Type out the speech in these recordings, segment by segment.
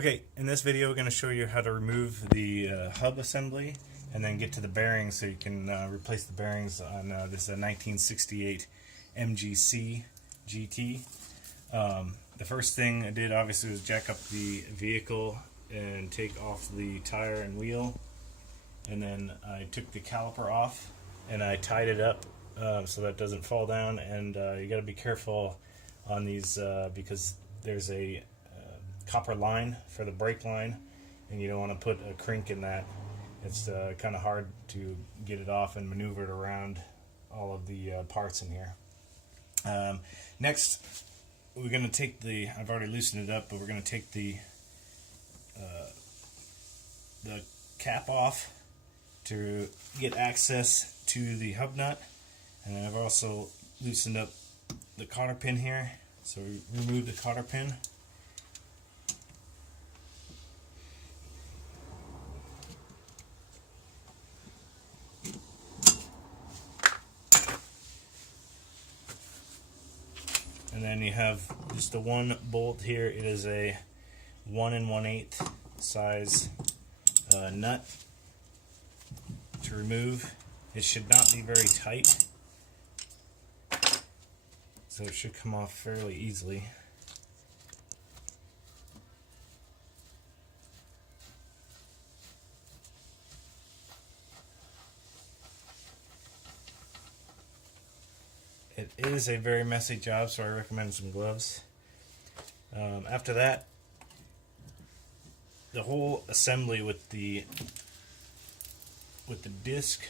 Okay, in this video we're going to show you how to remove the hub assembly and then get to the bearings so you can replace the bearings on this 1968 MGC GT. The first thing I did obviously was jack up the vehicle and take off the tire and wheel, and then I took the caliper off and I tied it up so that it doesn't fall down. And you got to be careful on these because there's a copper line for the brake line, and you don't want to put a crink in that. It's kind of hard to get it off and maneuver it around all of the parts in here. Next, we're going to take the, I've already loosened it up, but we're going to take the cap off to get access to the hub nut. And then I've also loosened up the cotter pin here, so we remove the cotter pin. And then you have just the one bolt here. It is a 1 1/8 size nut to remove. It should not be very tight, so it should come off fairly easily. It is a very messy job, so I recommend some gloves. After that, the whole assembly with the disc,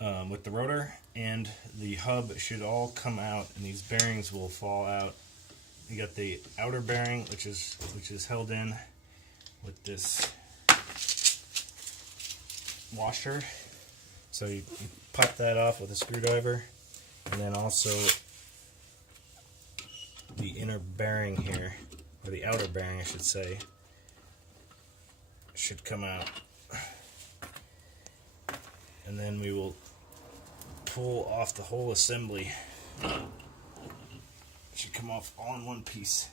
with the rotor and the hub should all come out, and these bearings will fall out. You got the outer bearing, which is held in with this washer. So you pop that off with a screwdriver, and then also the inner bearing here, or the outer bearing I should say, should come out. And then we will pull off the whole assembly. It should come off all in one piece.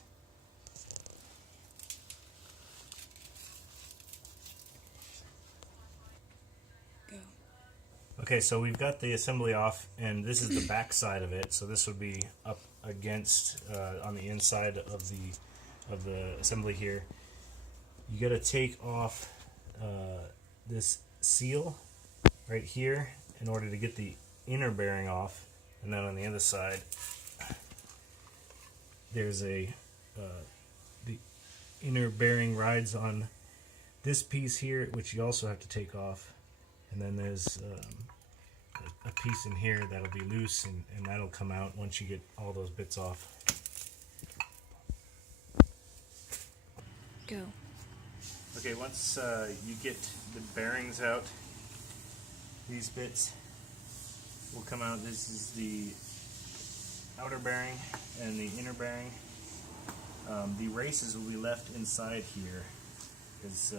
Okay, so we've got the assembly off, and this is the back side of it. So this would be up against on the inside of the assembly here. You got to take off this seal right here in order to get the inner bearing off, and then on the other side there's the inner bearing rides on this piece here, which you also have to take off. And then there's a piece in here that'll be loose, and that'll come out once you get all those bits off. Go. Okay, once you get the bearings out, these bits will come out. This is the outer bearing and the inner bearing. The races will be left inside here, because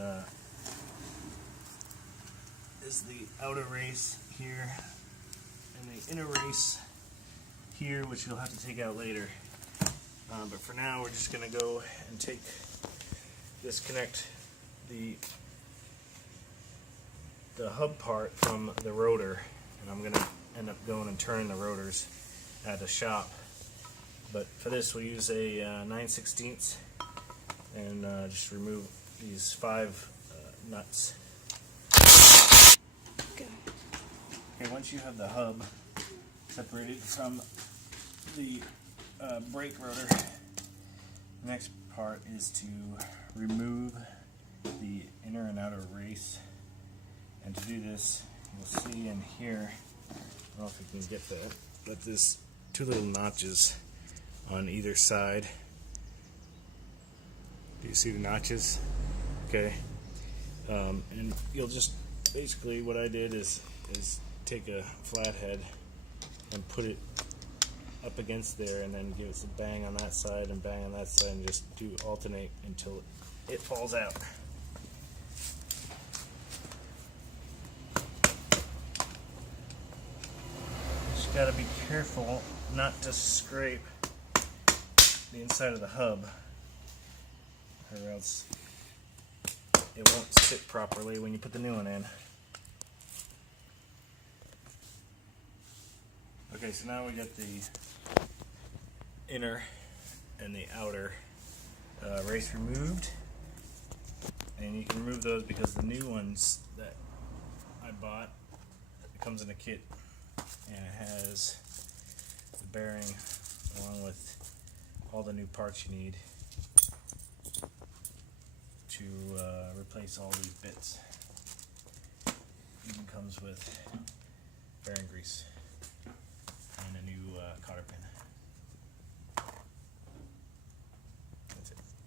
is the outer race here and the inner race here, which you'll have to take out later. But for now, we're just going to go and disconnect the hub part from the rotor, and I'm going to end up going and turning the rotors at a shop. But for this, we'll use a 9/16 and just remove these 5 nuts. Okay, once you have the hub separated from the brake rotor, the next part is to remove the inner and outer race. And to do this, you'll see in here, I don't know if you can get that, but there's 2 little notches on either side. Do you see the notches? Okay. And you'll just, basically what I did is take a flathead and put it up against there, and then give it a bang on that side and bang on that side, and just do alternate until it falls out. Just gotta be careful not to scrape the inside of the hub. or else it won't sit properly when you put the new one in. Okay, so now we got the inner and the outer race removed, and you can remove those because the new ones that I bought, it comes in a kit and it has the bearing along with all the new parts you need to replace all these bits. Even comes with bearing grease and a new cotter pin.